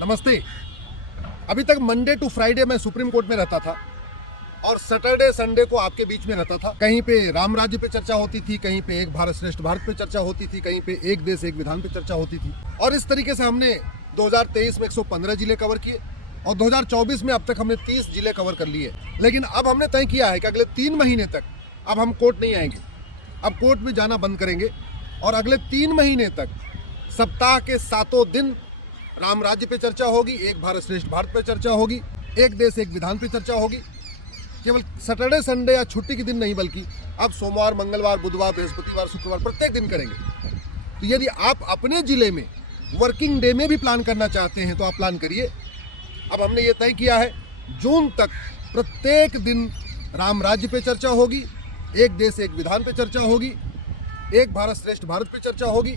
नमस्ते। अभी तक मंडे टू फ्राइडे मैं सुप्रीम कोर्ट में रहता था और सैटरडे संडे को आपके बीच में रहता था। कहीं पे राम राज्य पे चर्चा होती थी, कहीं पे एक भारत श्रेष्ठ भारत पे चर्चा होती थी, कहीं पे एक देश एक विधान पे चर्चा होती थी। और इस तरीके से हमने 2023 में 115 जिले कवर किए और 2024 में अब तक हमने 30 जिले कवर कर लिए। लेकिन अब हमने तय किया है कि अगले 3 महीने तक अब हम कोर्ट नहीं आएंगे, अब कोर्ट में जाना बंद करेंगे और अगले 3 महीने तक सप्ताह के 7 दिन राम राज्य पे चर्चा होगी, एक भारत श्रेष्ठ भारत पे चर्चा होगी, एक देश एक विधान पे चर्चा होगी। केवल सैटरडे संडे या छुट्टी के दिन नहीं, बल्कि अब सोमवार, मंगलवार, बुधवार, बृहस्पतिवार, शुक्रवार प्रत्येक दिन करेंगे। तो यदि आप अपने जिले में वर्किंग डे में भी प्लान करना चाहते हैं तो आप प्लान करिए। अब हमने ये तय किया है जून तक प्रत्येक दिन राम राज्य पे चर्चा होगी, एक देश एक विधान पे चर्चा होगी, एक भारत श्रेष्ठ भारत पे चर्चा होगी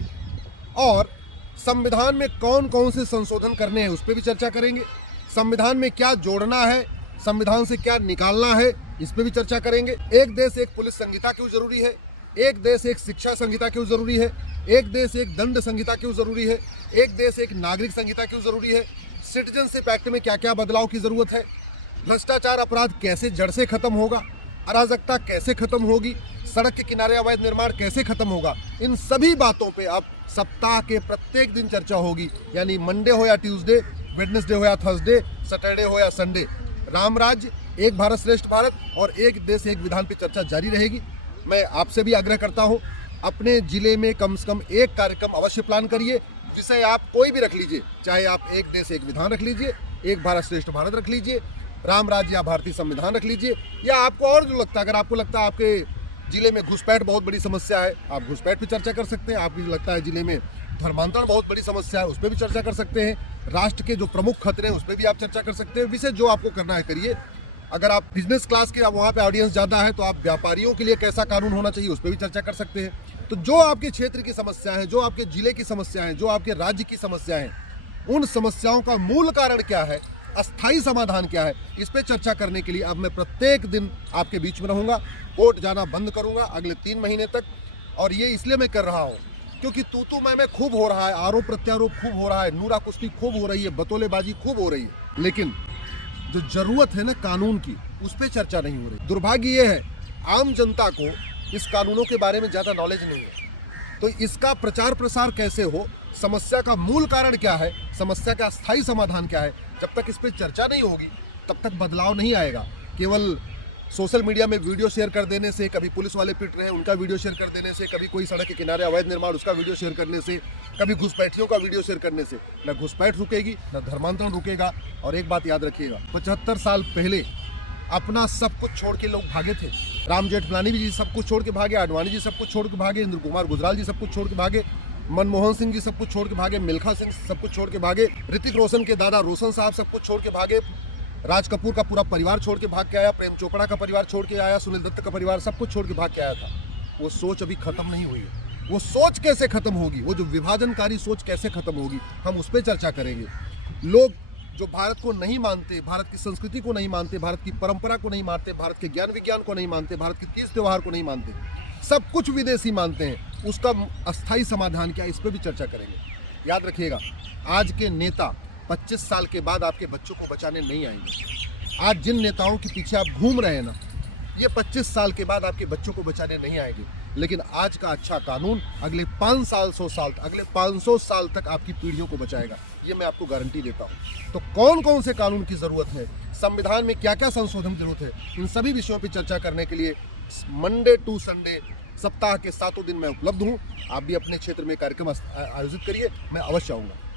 और संविधान में कौन कौन से संशोधन करने हैं उस पर भी चर्चा करेंगे। संविधान में क्या जोड़ना है, संविधान से क्या निकालना है, इस पर भी चर्चा करेंगे। एक देश एक पुलिस संहिता क्यों जरूरी है, एक देश एक शिक्षा संहिता क्यों जरूरी है, एक देश एक दंड संहिता क्यों जरूरी है, एक देश एक नागरिक संहिता क्यों जरूरी है, सिटीजनशिप एक्ट में क्या क्या बदलाव की जरूरत है, भ्रष्टाचार अपराध कैसे जड़ से खत्म होगा, अराजकता कैसे खत्म होगी, सड़क के किनारे अवैध निर्माण कैसे खत्म होगा। इन सभी बातों पे अब सप्ताह के प्रत्येक दिन चर्चा होगी। यानी मंडे हो या ट्यूसडे, वेडनेसडे हो या थर्सडे, सैटरडे हो या संडे, राम राज्य, एक भारत श्रेष्ठ भारत और एक देश एक विधान पे चर्चा जारी रहेगी। मैं आपसे भी आग्रह करता हूँ, अपने जिले में कम से कम एक कार्यक्रम अवश्य प्लान करिए। विषय आप कोई भी रख लीजिए, चाहे आप एक देश एक विधान रख लीजिए, एक भारत श्रेष्ठ भारत रख लीजिए, राम राज्य या भारतीय संविधान रख लीजिए, या आपको और जो लगता है, अगर आपको लगता है आपके जिले में घुसपैठ बहुत बड़ी समस्या है, आप घुसपैठ पे चर्चा कर सकते हैं। आपको लगता है जिले में धर्मांतरण बहुत बड़ी समस्या है, उस पर भी चर्चा कर सकते हैं। राष्ट्र के जो प्रमुख खतरे हैं उस पर भी आप चर्चा कर सकते हैं। विषय जो आपको करना है करिए। अगर आप बिजनेस क्लास के वहाँ पे ऑडियंस ज़्यादा है तो आप व्यापारियों के लिए कैसा कानून होना चाहिए उस पर भी चर्चा कर सकते हैं। तो जो आपके क्षेत्र की समस्या है, जो आपके जिले की समस्या है, जो आपके राज्य की समस्या है, उन समस्याओं का मूल कारण क्या है, अस्थायी समाधान क्या है, इस पे चर्चा करने के लिए अब मैं प्रत्येक दिन आपके बीच में रहूंगा। कोर्ट जाना बंद करूंगा अगले 3 महीने तक। और ये इसलिए मैं कर रहा हूँ क्योंकि तू मैं खूब हो रहा है, आरोप प्रत्यारोप खूब हो रहा है, नूरा कुश्ती खूब हो रही है, बतौलेबाजी खूब हो रही है, लेकिन जो जरूरत है ना कानून की, उस पर चर्चा नहीं हो रही। दुर्भाग्य ये है आम जनता को इस कानूनों के बारे में ज़्यादा नॉलेज नहीं है। तो इसका प्रचार प्रसार कैसे हो, समस्या का मूल कारण क्या है, समस्या का स्थायी समाधान क्या है, जब तक इस पर चर्चा नहीं होगी तब तक बदलाव नहीं आएगा। केवल सोशल मीडिया में वीडियो शेयर कर देने से, कभी पुलिस वाले पिट रहे हैं उनका वीडियो शेयर कर देने से, कभी कोई सड़क के किनारे अवैध निर्माण उसका वीडियो शेयर करने से, कभी घुसपैठियों का वीडियो शेयर करने से न घुसपैठ रुकेगी न धर्मांतरण रुकेगा। और एक बात याद रखिएगा, 75 साल पहले अपना सब कुछ छोड़ के लोग भागे थे। राम जेठमलानी जी सब कुछ छोड़ के भागे, आडवाणी जी सब कुछ छोड़ के भागे, इंद्र कुमार गुजराल जी सब कुछ छोड़ के भागे, मनमोहन सिंह जी सब कुछ छोड़ के भागे, मिल्खा सिंह सब कुछ छोड़ के भागे, ऋतिक रोशन के दादा रोशन साहब सब कुछ छोड़ के भागे, राज कपूर का पूरा परिवार छोड़ के भाग के आया, प्रेम चोपड़ा का परिवार छोड़ के आया, सुनील दत्त का परिवार सब कुछ छोड़ के भाग के आया था। वो सोच अभी खत्म नहीं हुई है। वो सोच कैसे खत्म होगी, वो जो विभाजनकारी सोच कैसे खत्म होगी, हम उस पर चर्चा करेंगे। लोग जो भारत को नहीं मानते, भारत की संस्कृति को नहीं मानते, भारत की परंपरा को नहीं मानते, भारत के ज्ञान विज्ञान को नहीं मानते, भारत के तीज त्योहार को नहीं मानते, सब कुछ विदेशी मानते हैं, उसका अस्थायी समाधान क्या, इस पर भी चर्चा करेंगे। याद रखिएगा, आज के नेता 25 साल के बाद आपके बच्चों को बचाने नहीं आएंगे। आज जिन नेताओं के पीछे आप घूम रहे हैं ना, ये 25 साल के बाद आपके बच्चों को बचाने नहीं आएंगे। लेकिन आज का अच्छा कानून अगले 5 साल 100 साल अगले 500 साल तक आपकी पीढ़ियों को बचाएगा, ये मैं आपको गारंटी देता हूँ। तो कौन कौन से कानून की ज़रूरत है, संविधान में क्या क्या संशोधन की जरूरत है, इन सभी विषयों पर चर्चा करने के लिए मंडे टू संडे सप्ताह के 7 दिन मैं उपलब्ध हूँ। आप भी अपने क्षेत्र में कार्यक्रम आयोजित करिए, मैं अवश्य आऊँगा।